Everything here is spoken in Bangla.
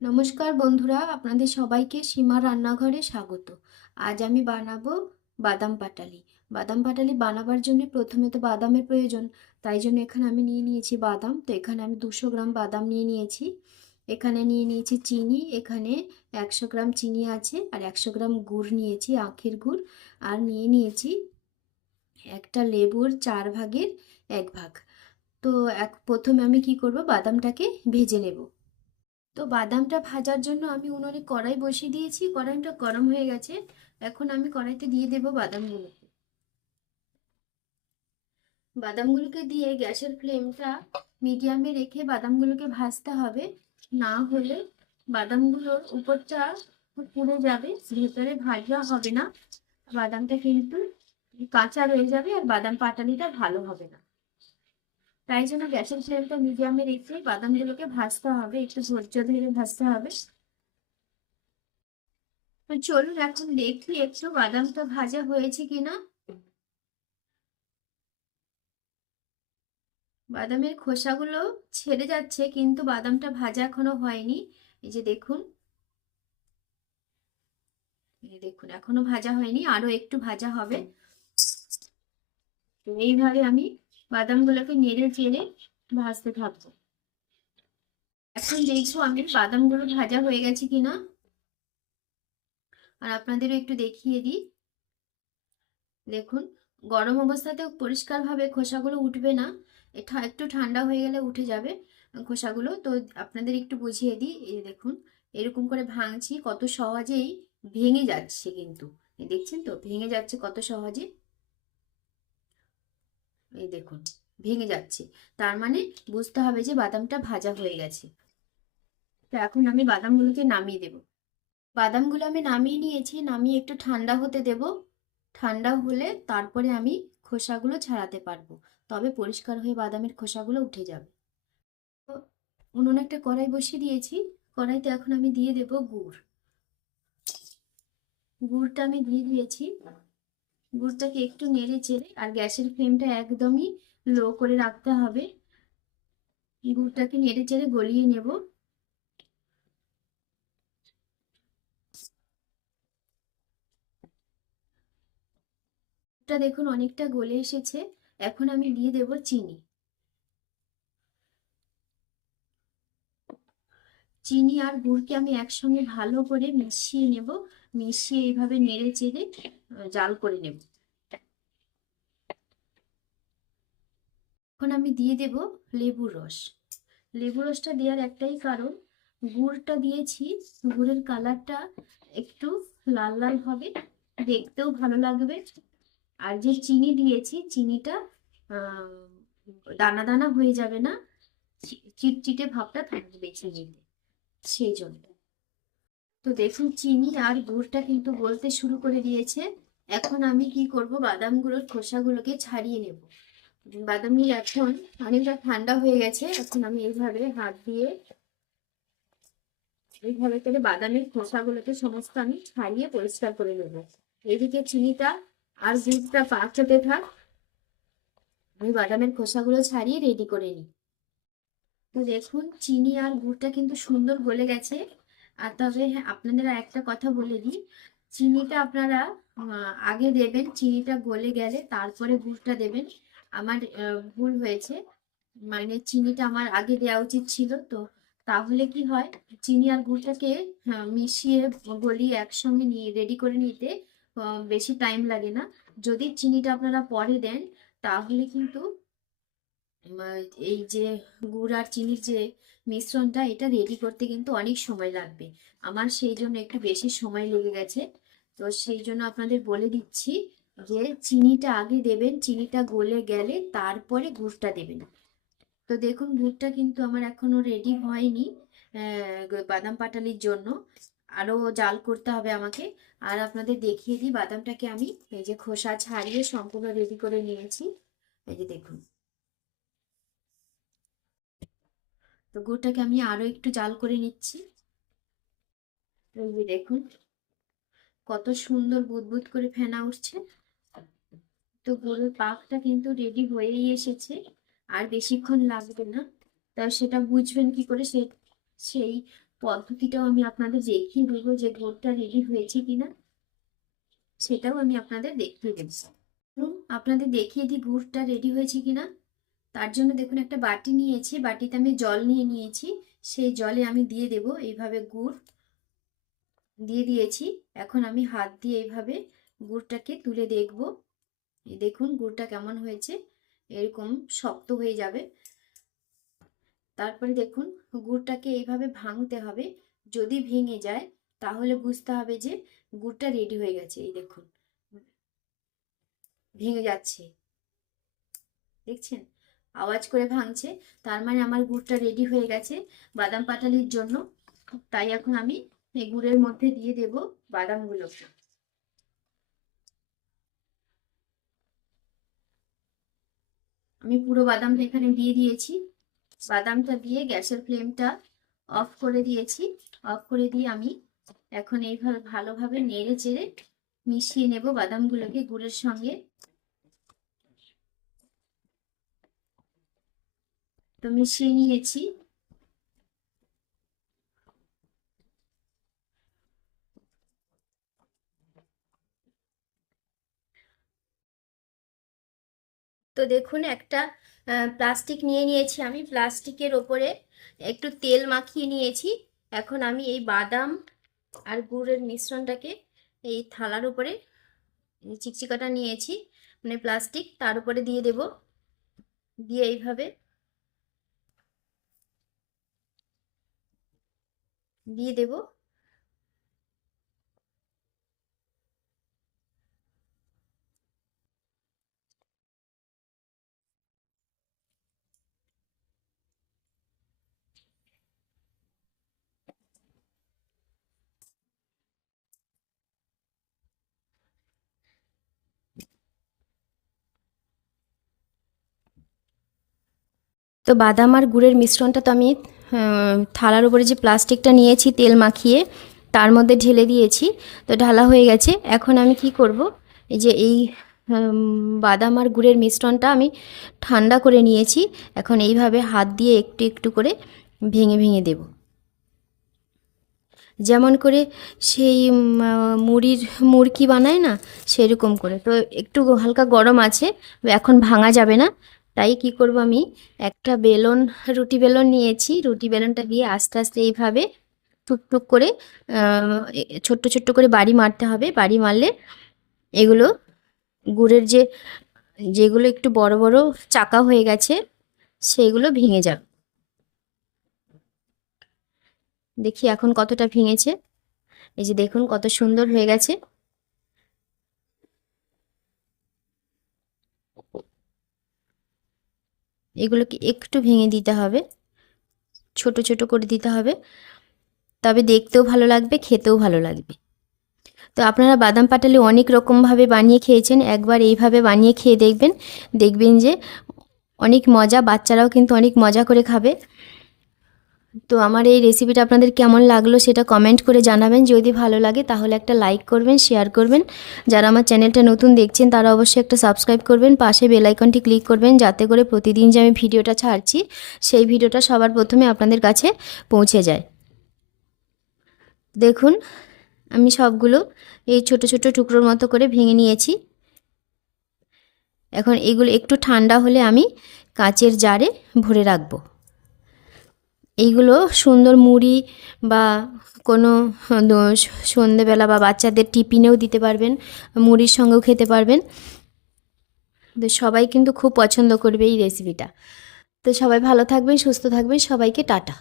নমস্কার বন্ধুরা, আপনাদের সবাইকে সীমা রান্নাঘরে স্বাগত। আজ আমি বানাবো বাদাম পাটালি। বাদাম পাটালি বানাবার জন্য প্রথমে তো বাদামের প্রয়োজন, তাই জন্য এখানে আমি নিয়ে নিয়েছি বাদাম। তো এখানে আমি দুশো গ্রাম বাদাম নিয়ে নিয়েছি। এখানে নিয়ে নিয়েছি চিনি, এখানে একশো গ্রাম চিনি আছে আর একশো গ্রাম গুড় নিয়েছি, আখের গুড়। আর নিয়ে নিয়েছি একটা লেবুর চার ভাগের এক ভাগ। তো এক, প্রথমে আমি কি করব, বাদামটাকে ভেজে নেব। তো বাদামটা ভাজার জন্য আমি উনুনে কড়াই বসিয়ে দিয়েছি, কড়াইটা গরম হয়ে গেছে। এখন আমি কড়াইতে দিয়ে দেব বাদামগুলোকে। বাদামগুলোকে দিয়ে গ্যাসের ফ্লেমটা মিডিয়ামে রেখে বাদামগুলোকে ভাজতে হবে। না হলে বাদামগুলোর উপরটা পুড়ে যাবে, ভেতরে ভাজা হবে না। বাদামটা কিন্তু কাঁচা রয়ে যাবে আর বাদাম পাটালিটা ভালো হবে না। তাই জন্য গ্যাসের ফ্লেমটা মিডিয়ামে রেখে বাদামগুলোকে ভাজতে হবে, একটু ধৈর্য ধরে ভাজতে হবে। তো চলুন এখন দেখি একটু বাদামটা ভাজা হয়েছে কিনা। বাদামের খোসাগুলো ছেড়ে যাচ্ছে, কিন্তু বাদামটা ভাজা এখনও হয়নি। এই যে দেখুন। দেখুন, এখনও ভাজা হয়নি, আরও একটু ভাজা হবে। এইভাবে আমি বাদামগুলোকে নেড়ে চেড়ে ভাজতে থাকব। এখন দেখব আমি বাদামগুলো ভাজা হয়ে গেছে কিনা। আর আপনাদেরও একটু দেখিয়ে দিই। দেখুন, গরম অবস্থাতে পরিষ্কারভাবে খোসাগুলো উঠবে না। একটু ঠান্ডা হয়ে গেলে উঠে যাবে খোসাগুলো। তো আপনাদের একটু বুঝিয়ে দিই, এই দেখুন, এরকম করে ভাঙছি, কত সহজেই ভেঙে যাচ্ছে কিন্তু। দেখছেন তো, ভেঙে যাচ্ছে কত সহজে। এই দেখুন, ভেঙে যাচ্ছে। তার মানে বুঝতে হবে যে বাদামটা ভাজা হয়ে গেছে। তো এখন আমি বাদামগুলোকে নামিয়ে দেব। বাদামগুলো আমি নামিয়ে নিয়েছি, নামিয়ে একটু ঠান্ডা হতে দেব। ঠান্ডা হলে তারপরে আমি খোসাগুলো ছাড়াতে পারব। তবে পরিষ্কার হয়ে বাদামের খোসাগুলো উঠে যাবে। তো উনুন একটা কড়াই বসিয়ে দিয়েছি। কড়াইতে এখন আমি দিয়ে দেব গুড়। গুড়টা আমি দিয়ে দিয়েছি। গুড়টাকে একটু নেড়ে চেড়ে আর গ্যাসের ফ্লেমটা একদমই লো করে রাখতে হবে। গুড়টাকে নেড়ে চেড়ে গলিয়ে নেব। দেখুন অনেকটা গলে এসেছে। এখন আমি দিয়ে দেব চিনি। চিনি আর গুড়কে আমি একসঙ্গে ভালো করে মিশিয়ে নেব। মিশিয়ে এইভাবে নেড়ে চেড়ে জাল করে নেব। এখন আমি দিয়ে দেব লেবুর রস। লেবু রসটা দেওয়ার একটাই কারণ, গুড়টা দিয়েছি, গুড়ের কালারটা একটু লাল লাল হবে, দেখতেও ভালো লাগবে। আর যে চিনি দিয়েছি, চিনিটা দানা দানা হয়ে যাবে না চিটচিটে ভাবটা থাকবে চিনিতে সেই জন্য। তো দেখুন, চিনি আর গুড়টা কিন্তু গলতে শুরু করে দিয়েছে। এখন আমি কি করব? বাদামগুলোর খোসাগুলোকে ছাড়িয়ে নেব। বাদামি এখন অনেকটা ঠান্ডা হয়ে গেছে। এখন আমি এইভাবে হাত দিয়ে এইভাবে করে বাদামের খোসাগুলোকে সমস্ত আমি ছাড়িয়ে পরিষ্কার করে নেব। এদিকে চিনিটা আর গুড়টা পাকতে থাক। আমি বাদামের খোসাগুলো ছাড়িয়ে রেডি করে নিই। তো দেখুন, চিনি আর গুড়টা কিন্তু সুন্দর গলে গেছে। আর তবে হ্যাঁ আপনাদের একটা কথা বলে দিই চিনিটা আপনারা আগে দেবেন, চিনিটা গলে গেলে তারপরে গুড়টা দেবেন। আমার ভুল হয়েছে। মানে চিনিটা আমার আগে দেওয়া উচিত ছিল, তো তাহলে কি হয়, চিনি আর গুড়টাকে মিশিয়ে গলিয়ে একসঙ্গে নিয়ে রেডি করে নিতে বেশি টাইম লাগে না। যদি চিনিটা আপনারা পরে দেন, তাহলে কিন্তু এই যে গুড় আর চিনির যে মিশ্রণটা এটা রেডি করতে কিন্তু অনেক সময় লাগবে। আমার সেই জন্য একটু বেশি সময় লেগে গেছে। তো সেই জন্য আপনাদের বলে দিচ্ছি যে চিনিটা আগে দেবেন, চিনিটা গলে গেলে তারপরে গুড়টা দেবেন। তো দেখুন, গুড়টা কিন্তু আমার এখনও রেডি হয়নি বাদাম পাটালির জন্য। আরও জাল করতে হবে আমাকে। আর আপনাদের দেখিয়ে দিই বাদামটাকে আমি। এই যে খোসা ছাড়িয়ে সম্পূর্ণ রেডি করে নিয়েছি। এই যে দেখুন। তো গুড়টাকে আমি আরও একটু জাল করে নিচ্ছি। দেখুন, কত সুন্দর বুদবুদ করে ফেনা উঠছে। তো গরুর পাকটা কিন্তু রেডি হয়েই এসেছে, আর বেশিক্ষণ লাগবে না। তা সেটা বুঝবেন কি করে, সে, সেই পদ্ধতিটাও আমি আপনাদের দেখিয়ে দেবো যে গুড়টা রেডি হয়েছে কিনা। সেটাও আমি আপনাদের দেখিয়ে দেবো। আপনাদের দেখিয়ে দিই গুড়টা রেডি হয়েছে কিনা। তার জন্য দেখুন একটা বাটি নিয়েছি, বাটিতে আমি জল নিয়ে নিয়েছি। সেই জলে আমি দিয়ে দেব এইভাবে গুড়। দিয়ে দিয়েছি। এখন আমি হাত দিয়ে এইভাবে গুড়টাকে তুলে দেখব। দেখুন গুড়টা কেমন হয়েছে। এরকম শক্ত হয়ে যাবে। তারপরে দেখুন গুড়টাকে এইভাবে ভাঙতে হবে। যদি ভেঙে যায়, তাহলে বুঝতে হবে যে গুড়টা রেডি হয়ে গেছে। এই দেখুন। ভেঙে যাচ্ছে। দেখছেন? আওয়াজ করে ভাঙছে। তার মানে আমার গুড়টা রেডি হয়ে গেছে বাদাম পাটালির জন্য। তাই এখন আমি এই গুড়ের মধ্যে দিয়ে দেব বাদামগুলোকে। আমি পুরো বাদামটা এখানে দিয়ে দিয়েছি। বাদামটা দিয়ে গ্যাসের ফ্লেমটা অফ করে দিয়েছি। অফ করে দিয়ে আমি এখন এইভাবে ভালোভাবে নেড়ে চেড়ে মিশিয়ে নেব বাদামগুলোকে গুড়ের সঙ্গে। তো মিশিয়ে নিয়েছি। তো দেখুন, একটা প্লাস্টিক নিয়ে নিয়েছি আমি। প্লাস্টিকের ওপরে একটু তেল মাখিয়ে নিয়েছি। এখন আমি এই বাদাম আর গুড়ের মিশ্রণটাকে এই থালার উপরে চিকচিকাটা নিয়েছি। মানে প্লাস্টিক তার উপরে দিয়ে দেব। দিয়ে এইভাবে দিয়ে দেব। তো বাদাম আর গুড়ের মিশ্রণটা তো আমি থালার উপরে যে প্লাস্টিকটা নিয়েছি তেল মাখিয়ে, তার মধ্যে ঢেলে দিয়েছি। তো ঢালা হয়ে গেছে। এখন আমি কি করব? এই যে এই বাদাম আর গুড়ের মিশ্রণটা আমি ঠান্ডা করে নিয়েছি। এখন এইভাবে হাত দিয়ে একটু একটু করে ভেঙে ভেঙে দেব। যেমন করে সেই মুড়ির, মুড়কি বানায় না, সেরকম করে। তো একটু হালকা গরম আছে, এখন ভাঙা যাবে না। তাই কি করব আমি? একটা বেলন, রুটি বেলন নিয়েছি। রুটি বেলনটা দিয়ে আস্তে আস্তে এইভাবে টুকটুক করে ছোট্ট ছোট্ট করে বাড়ি মারতে হবে। বাড়ি মারলে এগুলো গুড়ের যে, যেগুলো একটু বড় বড় চাকা হয়ে গেছে, সেগুলো ভেঙে যাবে। দেখি এখন কতটা ভেঙেছে। এই যে দেখুন কত সুন্দর হয়ে গেছে। এগুলোকে একটু ভেঙে দিতে হবে। ছোট ছোট করে দিতে হবে। তবে দেখতেও ভালো লাগবে, খেতেও ভালো লাগবে। তো আপনারা বাদাম পাটালি অনেক রকমভাবে বানিয়ে খেয়েছেন। একবার এইভাবে বানিয়ে খেয়ে দেখবেন। দেখবেন যে অনেক মজা, বাচ্চারাও কিন্তু অনেক মজা করে খাবে। তো আমার এই রেসিপিটা আপনাদের কেমন লাগল সেটা কমেন্ট করে জানাবেন। যদি ভালো লাগে তাহলে একটা লাইক করবেন শেয়ার করবেন। যারা আমার চ্যানেলটা নতুন দেখছেন তারা অবশ্যই একটা সাবস্ক্রাইব করবেন, পাশে বেল আইকনটি ক্লিক করবেন যাতে করে প্রতিদিন যে আমি ভিডিওটা ছাড়ছি সেই ভিডিওটা সবার প্রথমে আপনাদের কাছে পৌঁছে যায়। দেখুন, আমি সবগুলো এই ছোট ছোট টুকরোর মতো করে ভেঙে নিয়েছি। এখন এগুলো একটু ঠান্ডা হলে আমি কাচের জারে ভরে রাখব। এইগুলো সুন্দর মুড়ি বা কোনো সন্ধেবেলা বা বাচ্চাদের টিফিনেও দিতে পারবেন, মুড়ির সঙ্গেও খেতে পারবেন। তো সবাই কিন্তু খুব পছন্দ করবে এই রেসিপিটা তো সবাই ভালো থাকবেন, সুস্থ থাকবেন, সবাইকে টাটা।